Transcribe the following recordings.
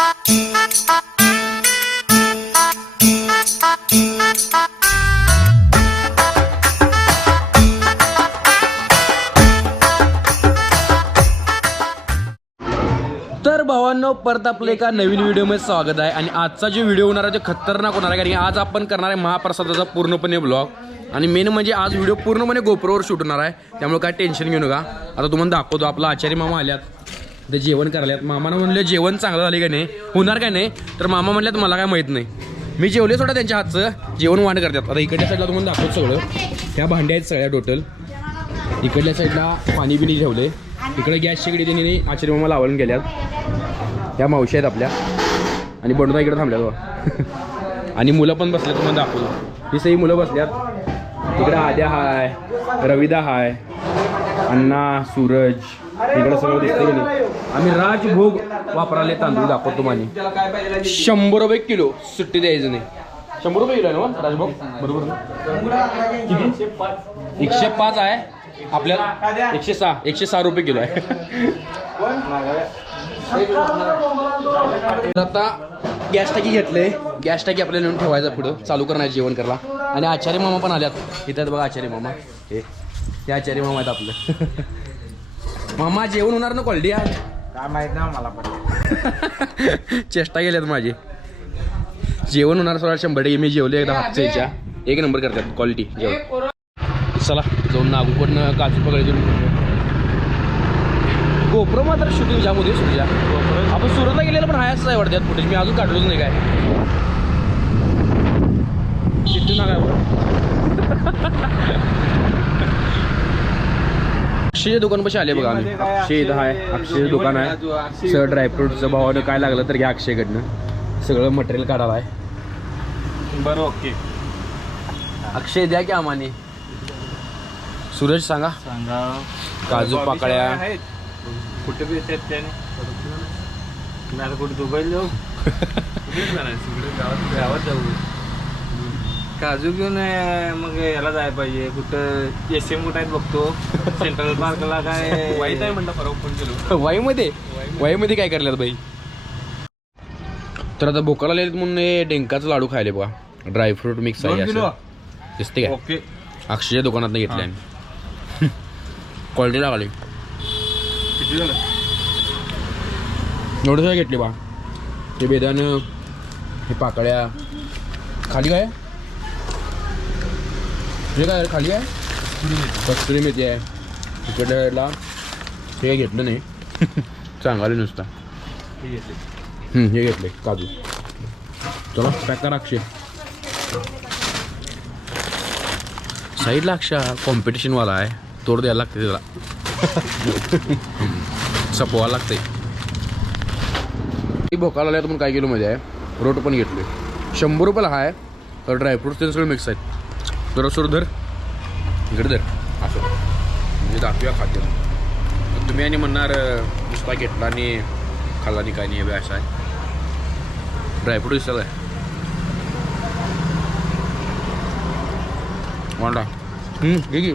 तर भावांनो, परत आपलं एका नवीन व्हिडिओमध्ये स्वागत आहे. आणि आजचा जो व्हिडिओ होणार आहे तो खतरनाक होणार आहे, कारण आज आपण करणार आहे महाप्रसादाचा पूर्णपणे ब्लॉग. आणि मेन म्हणजे आज व्हिडिओ पूर्णपणे गोप्रोवर शूट होणार आहे, त्यामुळे काय टेन्शन घेऊ नका. आता तुम्हाला दाखवतो, आपला आचार्य मामा आल्यात, ते जेवण करायल्यात. मामानं म्हणलं जेवण चांगलं झाले का नाही, होणार काय नाही, तर मामा म्हणल्यात मला काय माहीत नाही. मी जेवले सोडा त्यांच्या हातचं, जेवण वांड करतात. आता इकडच्या साईडला तुम्हाला दाखवतो सगळं, ह्या भांड्या आहेत सगळ्या टोटल. इकडल्या साईडला पाणी बिणी ठेवले, इकडे गॅस शेगडी त्यांनी आचार्य मामा लावून गेल्यात. ह्या मावशी आहेत आपल्या, आणि बंडूदा इकडे थांबल्यात बघा. आणि मुलं पण बसल्यात, तुम्हाला दाखवतो. ही सगळी मुलं बसल्यात. इकडे आद्या हाय, रविदा हाय, अण्णा, सूरज, इकडं सगळं दिसतंय की नाही. आम्ही राजभोग वापराले तांदूळ दाखवतो तुम्हाला. 100 रुपये किलो, सुट्टी द्यायचं नाही. 100 रुपये किलो आहे ना राजभोग, बरोबर ना? 105 आहे आपल्याला, 106 रुपये किलो आहे. आता गॅस टाकी घेतले, गॅस टाकी आपल्याला नेऊन ठेवायचं, पुढं चालू करणार जेवण करायला. आणि आचार्य मामा पण आल्यात इथं बघा. आचार्य मामा हे आचार्य मामा आहेत आपलं. मामा जेवण होणार ना क्वालिटी आज काय माहित ना मला पण. चेष्टा गेल्यात माझी. जेवण होणार सोडा 100%. मी जेवले एकदा हातच्या, एक नंबर करतात क्वालिटी जेवण. चला जाऊन नागूकडनं काजू पकडायचे. गोप्रो मात्र शूटिंग ज्यामध्ये सुद्धा आपण सुरतला गेलेलं पण हायच आहे वाटतात फुटेज. मी अजून काढलोच नाही काय. चिट्टू ना काय अक्षय दुकान कशी आले बघा आम्ही. अक्षय इथं आहे, अक्षय दुकान आहे. सगळं ड्रायफ्रूटचं भावानं काय लागलं तर घ्या अक्षयकडनं. सगळं मटेरियल काढायला आहे. बरं ओके. अक्षय द्या की आम्हाने. सूरज सांगा काजू पाकळ्या कुठे बी येतात त्याने. आता कुठे दुबईला जाऊ, गावात जाऊ. काजू घेऊन मग याला जायला पाहिजे. कुठं SM कुठं आहेत बघतो. सेंट्रल पार्कला काय वाईट आहे म्हणलं, फरक पण केलो. वाईमध्ये काय करल्यात बाई. तर आता भोकाला आलेत म्हणून डेंकाचं लाडू खायले बघा. ड्रायफ्रूट मिक्स आहे दिसते काय. ओके. अक्षयच्या दुकानात घेतले आम्ही. क्वालिटी लागली. किती झालं? एवढं सगळं घेतली बा. ते बेदानं, हे पाकळ्या. खाली काय हे काय खाली काय कस्तुरी मेथी आहे. इकडला हे काही घेतलं नाही. चांगलं नुसता हे घेतले काजू. चला पॅक करा अक्षय. साईडला अक्षय कॉम्पिटिशनवाला आहे, तोड द्यायला लागते त्याला. सपवा लागते. भोकाला आल्या तर काय किलो मध्ये आहे. रोट पण घेतले 100 रुपयाला आहे. तर ड्रायफ्रूट्स ते सगळे मिक्स आहेत. जरा सुरू धर, इकडे धर असं म्हणजे दाखवूया खाद्य. तुम्ही आणि म्हणणार नुसता घेतला आणि खाल्ला आणि काय नाही. हे असं आहे. ड्रायफ्रूट दिसत आहे वांडा. घे की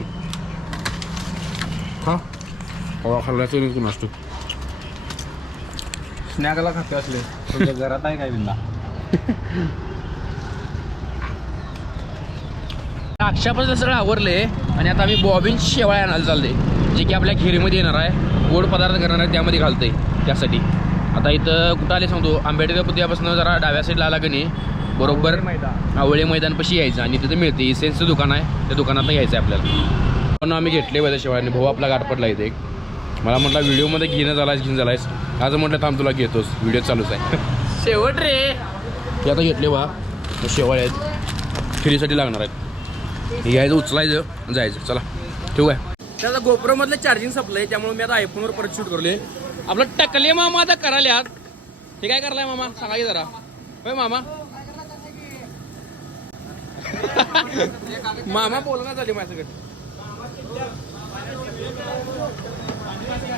हा हवा खाल्ल्याचं कोण असतो. स्नॅकला खाते असले तुझ्या घरात आहे काय बिंदा. अक्षापासून सगळं आवरले. आणि आता आम्ही बॉबिन शेवाळ्या आणायला चालले, जे की आपल्या खिरीमध्ये येणार आहे. गोड पदार्थ करणार आहे, त्यामध्ये घालते त्यासाठी. आता इथं कुठं आले सांगतो, आंबेडकर पुतळ्यापासून जरा डाव्या साईडला आला की नाही, बरोबर आवळे मैदानपाशी यायचं. आणि तिथे मिळते इसेन्सचं दुकान आहे, त्या दुकानात यायचं आहे आपल्याला. पण आम्ही घेतले पाहिजे शेवाळ्याने. भाऊ आपला गाठ पडला इथे. मला म्हटलं व्हिडिओमध्ये घेणं झालायस. आज म्हटलं थांब तुला घेतोस, व्हिडिओ चालूच आहे. शेवट रे. ते आता घेतले बा शेवाळे आहेत, खिरीसाठी लागणार आहेत. यायचं उचलायचं जायचं. चला ठेवू आहे. त्याचा गोप्रोमधलं चार्जिंग संपलंय, त्यामुळे मी आता आयफोनवर परत शूट करले. आपलं टकले मामा आता करायला. हे काय करलाय मामा सांगा की जरा. होय मामा. मामा बोलणं झाली माझ्याकडे.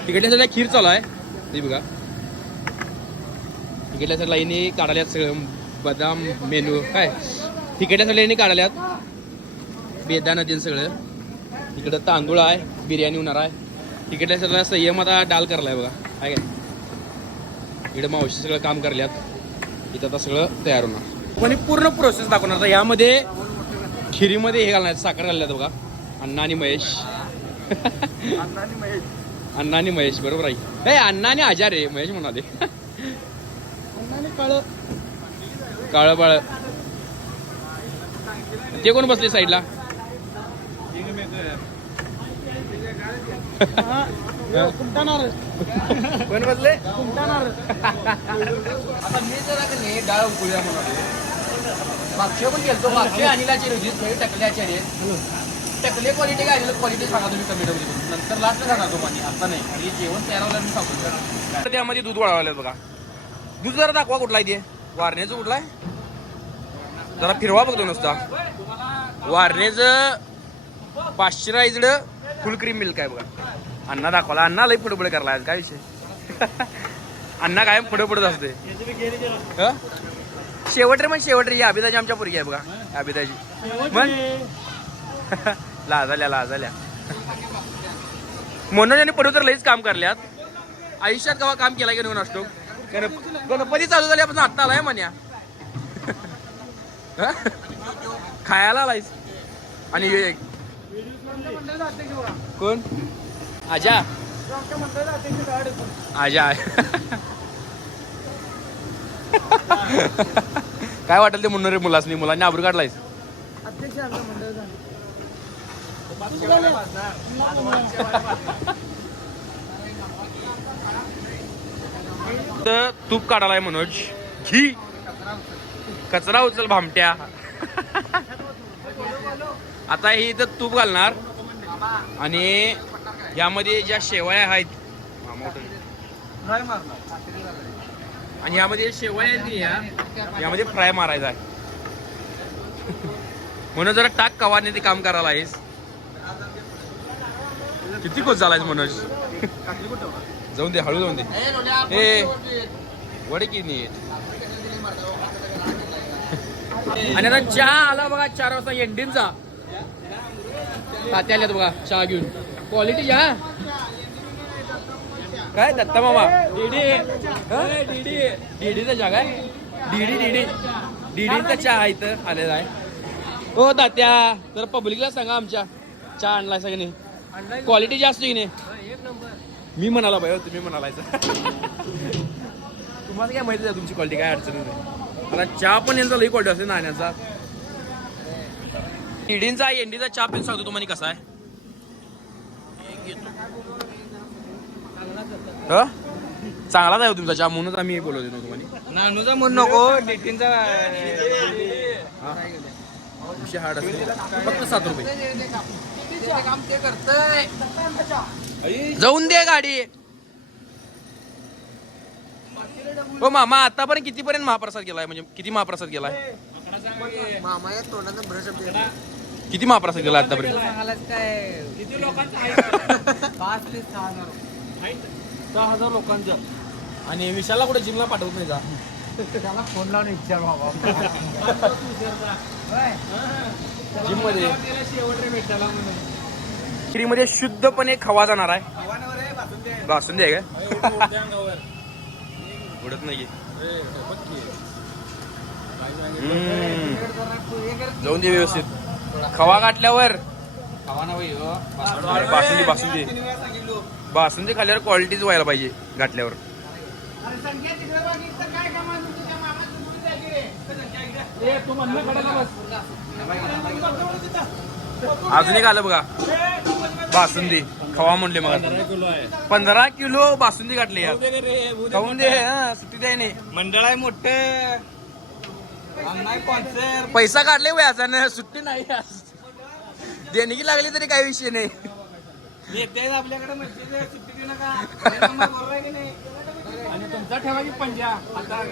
तिकडल्या साईडला खीर चालू आहे ती बघा. तिकडल्या साईडला यांनी काढाल्यात सगळं बदाम मेनू काय. तिकडल्या साईडला यांनी काढाल्यात बेदाना देऊन सगळं. इकडं तांदूळ आहे, बिर्याणी होणार आहे. तिकडल्या साईडला संयम आता डाल करलाय बघा. काय काय इकडे मावशी सगळं काम करल्यात. इथं आता सगळं तयार होणार पण पूर्ण प्रोसेस दाखवणार. आता यामध्ये खिरीमध्ये हे घालणार, साखर घालल्यात बघा. अण्णा आणि महेश अण्णा आणि महेश बरोबर आहे. अण्णा आणि आजार रे, महेश म्हणाले. काळ बाळ ते कोण बसले साईडला? कोण बसले? आता मी जरा का नाही डाळ उकळूया म्हणाले. मागच्या पण गेलतो, मागच्या अनिलाचे रुजित टकल्याचे टकले क्वालिटी काय क्वालिटी सांगा तुम्ही कमी ठेवली. नंतर लास्टला सांगा तुम्हाला, आता नाही. आणि जेवण तयार होलं मी सांगतो. त्यामध्ये दूध वाढवलं बघा. दूध जरा दाखवा कुठला आहे ते. वारण्याचं कुठला आहे जरा फिरवा बघतो नुसता. वारण्याचं पाश्चराइज्ड फुल क्रीम मिल्क आहे बघा. अण्णा दाखवला. अण्णा लई पुढे पुढे करला काय विषय. अण्णा काय पुढे पुढेच असते. शेवट रे, मग शेवट रे. ही अभिदाची आमच्या पोरगी आहे बघा. अभिदाची मग लाजाल्या मनोज आणि पडू तर लईच काम करल्यात. आयुष्यात केव्हा काम केला की नाही असतो. गणपती चालू झाल्यापासून आत्ता आलाय म्हण्या. खायला आलायस. आणि कोण? आजा आजा काय वाटेल ते म्हणणार रे मुलासनी. मुलांनी आबरू काढलायस. तूप काढालाय मनोज. घी कचरा उचल भामट्या. आता ही इथं तूप घालणार आणि यामध्ये ज्या शेवया आहेत आणि यामध्ये शेवया आहेत यामध्ये फ्राय मारायचा आहे. म्हणून जरा टाक कवाने ते काम करायला आहेस. किती खुश झालायस मनोज. जाऊन दे, हळू जाऊन दे. हे वडे की नीट. आणि आता चहा आला बघा 4 वाजता एंडीनचा. तात्या आल्यात बघा चहा घेऊन. क्वालिटी चहा काय दत्ता मामा. डीडीचा चहा काय. डीडीचा चहा इथं आलेला आहे. हो तात्या तर पब्लिकला सांगा आमच्या चहा आणलाय सगळ्यांनी. क्वालिटी जास्त की नाही. मी म्हणाला बाई, तुम्ही म्हणालाय. तुम्हाला काय माहिती आहे तुमची क्वालिटी काय अडचण नाही. आता चहा पण यांचा लई क्वालिटी असते नाण्याचा. इडींचा एंडीचा चहा पिऊन सांगतो तुम्हाला कसा आहे. चांगलाच आहे तुमचा चहा म्हणूनच आम्ही बोलवतो ना तुम्हाला. नानूचा म्हणू नको, डिटींचा हार्ड असते. फक्त 7 रुपये. जाऊन दे गाडी. हो मामा आतापर्यंत कितीपर्यंत महाप्रसाद गेलाय, म्हणजे किती महाप्रसाद गेलाय. मामा या तोंडाचा ब्रश किती महाप्रसाद गेला आतापर्यंत. काय किती लोकांचं आहे. 5 ते 6,000 लोकांचं. आणि विशालला कुठे जिमला पाठवत नाही का. त्याला फोन लावून विचार बाबा. जिम मध्ये शेवट भेटायला म्हणून खिरीमध्ये शुद्धपणे खवा जाणार आहे. बासुंदी आहे काय. उडत नाही. जाऊन दे व्यवस्थित. खवा गाठल्यावर बासुंदी बासुंदी बासुंदी खाल्ल्यावर क्वालिटीच व्हायला पाहिजे घातल्यावर. अजून एक आलं बघा बासुंदी खवा म्हणले मग. 15 किलो बासुंदी घातली यार. खाऊन दे. सुट्टी द्याय नाही. मंडळ आहे मोठे. पैसा काढले व्याजानं. सुट्टी नाही. देणगी लागली तरी काही विषय नाही. आपल्याकडे सुट्टी देऊ नका. आणि तुमचा ठेवा की पंजा. आता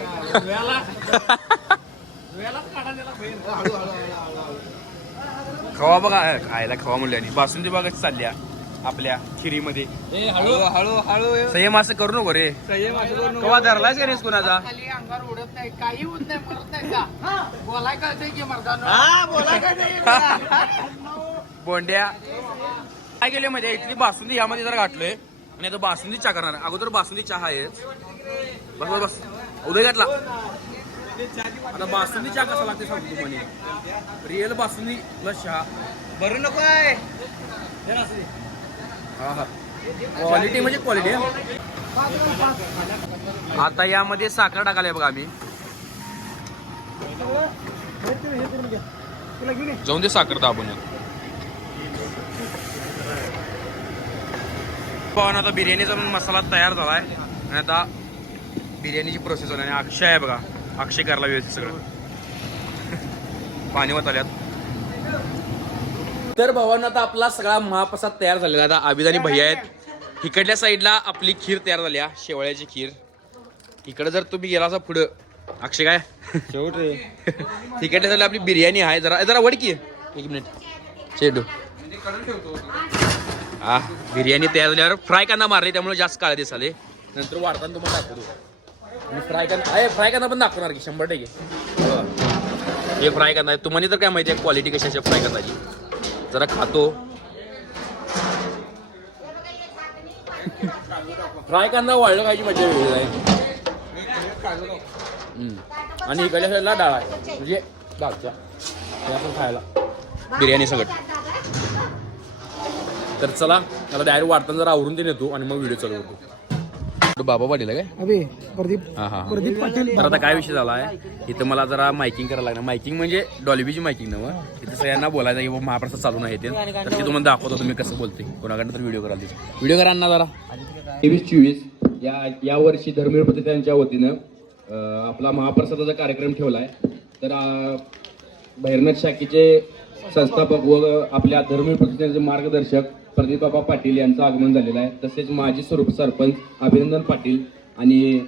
खवा बघा खायला खवा म्हणले. आणि बासुंदी बघा चालल्या आपल्या खिरीमध्ये. हळू हळू हळू संयम असं करू नको रे. कवा धरलायच का नाही कुणाचा. खाली अंगावर उडत नाही, काही होत नाही, मरत नाही का. बोलाय कळतंय की मर्दानो. बोलाय कळतंय. बोंड्या काय केले म्हणजे इथली बासुंदी यामध्ये जरा घातलोय आणि आता बासुंदी चहा करणार. अगोदर बासुंदी चहा आहे बस बस बस उदय घातला. आता बासुंदी चहा कसा लागते सांगतो तुम्हाला. रिअल बासुंदी प्लस चहा बरं नको आहे. हा हा क्वालिटी म्हणजे क्वालिटी. आता यामध्ये साखर टाकायला बघा आम्ही. जाऊन दे साखर दाबून. पण आता बिर्याणीचा पण मसाला तयार झालाय आणि आता बिर्याणीची प्रोसेस होणार. आणि अक्षय आहे बघा, अक्षय करायला व्यवस्थित सगळं. पाणी वत आल्यात. तर भावांना आता आपला सगळा महाप्रसाद तयार झालेला. आता आबिद आणि भैया आहेत. इकडल्या साईडला आपली खीर तयार झाली आहे, शेवळ्याची खीर. इकडे जर तुम्ही गेला असा पुढं अक्षय काय शेवट रे. तिकडल्या साईडला आपली बिर्याणी आहे. जरा जरा वडकी 1 मिनिट चेडू. हा बिर्याणी तयार झाल्यावर फ्राय कांदा मारले त्यामुळे जास्त काळ दिसाले. नंतर वाढताना तुम्हाला दाखवतो. आणि फ्राय कांदा पण दाखवणार की 100%. हे फ्राय कांदा आहे. तुम्हाला तर काय माहिती आहे क्वालिटी कशाची फ्राय कांदाची. जरा खातो. फ्राय कांदा वाढलं खायची मजा वेगळी आहे. आणि इकडल्या साईडला डाळ आहे म्हणजे डाळच्या खायला बिर्याणी सगळं. तर चला त्याला डायरेक्ट वाढताना जरा आवरून ते नेतो आणि मग व्हिडिओ चालू होतो. बाबा पाटील काय हा हा प्रदीप पाटील. तर आता काय विषय झाला आहे इथं मला जरा मायकिंग करायला लागणार. मायकिंग म्हणजे डॉल्बीची मायकिंग नव्हतं. इथं सगळ्यांना बोलायचं की महाप्रसाद चालू नाही ते. तर ते तुम्हाला दाखवतो तुम्ही कसं बोलते. कोणाकडनं तर व्हिडिओ कराल. व्हिडिओ करा ना जरा. 23-24 या वर्षी धर्मवीर प्रतिष्ठानच्या वतीनं आपला महाप्रसादाचा कार्यक्रम ठेवलाय. तर भैरनाथ शाखेचे संस्थापक व आपल्या धर्मवीर प्रतिष्ठानचे मार्गदर्शक प्रदीप बाबा पाटील यांचं आगमन झालेलं आहे. तसेच माजी सरपंच अभिनंदन पाटील आणि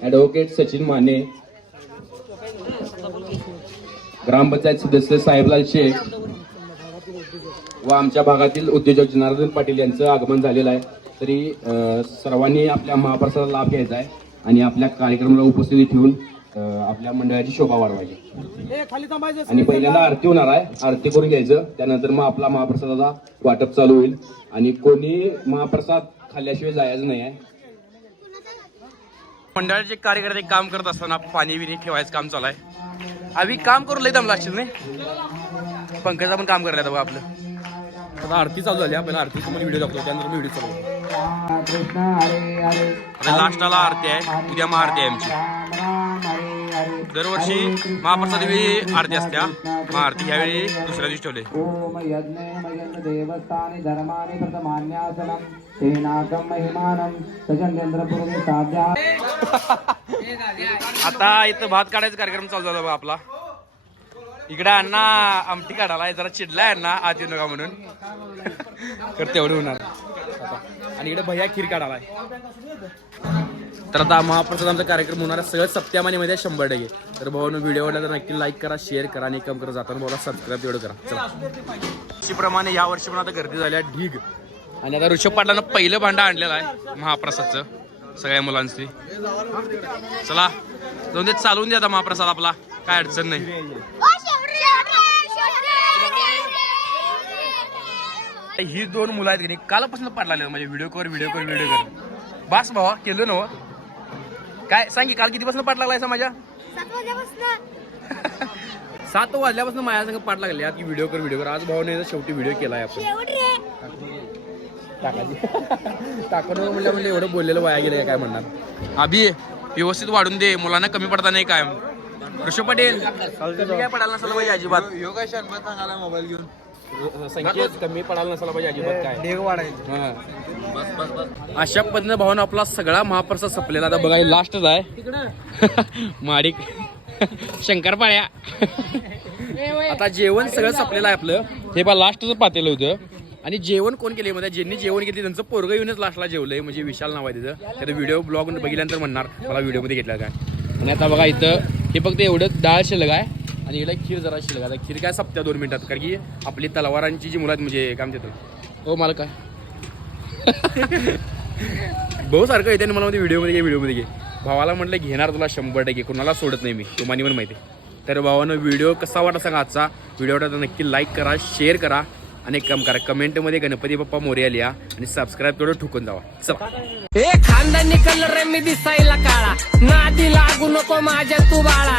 ॲडव्होकेट सचिन माने, ग्रामपंचायत सदस्य साहेबलाल शेख व आमच्या भागातील उद्योजक जनार्दन पाटील यांचं आगमन झालेलं आहे. तरी सर्वांनी आपल्या महाप्रसादाला लाभ घ्यायचा आहे आणि आपल्या कार्यक्रमाला उपस्थिती ठेवून आपल्या मंडळाची शोभा वाढवायची. आणि पहिल्यांदा आरती होणार आहे. आरती करून घ्यायचं. त्यानंतर मग आपला महाप्रसादाचा वाटप चालू होईल. आणि कोणी महाप्रसाद खाल्ल्याशिवाय जायचं नाही आहे. मंडळाचे कार्यकर्ते काम करत असताना पाणी बिणी ठेवायचं काम चालू आहे. आम्ही काम करू लय दमला असतील नाही. पंकजा पण काम करायला बघा आपलं. आता आरती चालू झाली. आपल्याला आरतीचा पण व्हिडिओ दाखवतो. त्यानंतर व्हिडिओ चालू होतो. लास्टाला आरती आहे. उद्या महाआरती आहे आमची. दरवर्षी महाप्रसाद वेळी आरती असत्या. महाआरती ह्यावेळी दुसऱ्या दिवशी ठेवले. आता इथं भात काढायचा कार्यक्रम चालू झाला बघा आपला. इकडे अण्णा आमटी काढायला जरा चिडलाय अण्णा आत येऊ नका म्हणून. तर तेवढं होणार. आणि इकडे भैया खीर काढालाय. तर आता महाप्रसादांचा कार्यक्रम होणार आहे. सगळं सप्त्यामानेमध्ये 100%. तर भावानं व्हिडिओ आवडला तर नक्की लाईक करा, शेअर करा आणि काम करत जाताना भावाला सबस्क्राईब तेवढं करा. चला अशीप्रमाणे या वर्षी पण आता गर्दी झाली आहे ढीग. आणि आता ऋषभ पाटलानं पहिलं भांडं आणलेलं आहे महाप्रसादचं सगळ्या मुलांची. चला जाऊन दे चालवून दे आता महाप्रसाद आपला. काय अडचण नाही. ही 2 मुलं आहेत की नाही कालपासून पाडला म्हणजे व्हिडिओ कर. बास भावा केलं ना. काय सांगी काल कितीपासून पाठ लागलाय माझ्या? 7 वाजल्यापासून माझ्या संग पाठ लागले की व्हिडिओ कर. आज भावाने शेवटी व्हिडिओ केलाय आपण. टाकून म्हणलं एवढं बोललेलं वाया गेलं काय म्हणणार. अभि व्यवस्थित वाढून दे. मुलांना कमी पडता नाही काय. ऋषभ पाटील काय पडायला नसायला पाहिजे अजिबात. मोबाईल घेऊन संख्येत कमी पडायला नसायला पाहिजे अजिबात. काय वाढायचं. अशा पद्धतीने भावानं आपला सगळा महाप्रसाद संपलेला. आता बघा लास्टच आहे माडिक शंकरपाळ्या. आता जेवण सगळं संपलेलं आहे आपलं. हे बा लास्टच पातेलं होतं. आणि जेवण कोण केले म्हणजे ज्यांनी जेवण केले त्यांचं पोरगं येऊनच लास्टला जेवलंय. म्हणजे विशाल नाव आहे तिथं. त्याचा व्हिडिओ ब्लॉग बघितल्यानंतर म्हणणार मला व्हिडिओमध्ये घेतला काय. आणि आता बघा इथं हे फक्त एवढं डाळ शिल्लक आहे. आणि इकडे खीर जरा शिल्लक आहे. खीर काय सप्त्या 2 मिनिटात. कारण की आपली तलवारांची जी मुलं आहेत म्हणजे काम देतो. हो मला काय भाऊ सारखं येते मला मध्ये व्हिडिओमध्ये घे. भावाला म्हटलं घेणार तुला 100%. कोणाला सोडत नाही मी. तुम्हाला पण माहिती आहे. तर भावानं व्हिडिओ कसा वाटला सांगा. आजचा व्हिडिओ वाटला तर नक्की लाईक करा, शेअर करा आणि एक काम करा, कमेंटमध्ये गणपती बाप्पा मोरया लिहा आणि सबस्क्राईब तेवढं ठुकून जावा. चला. ए खानदानी कलर मी दिसायला काळा, नादी लागू नको माझ्या तू बाळा.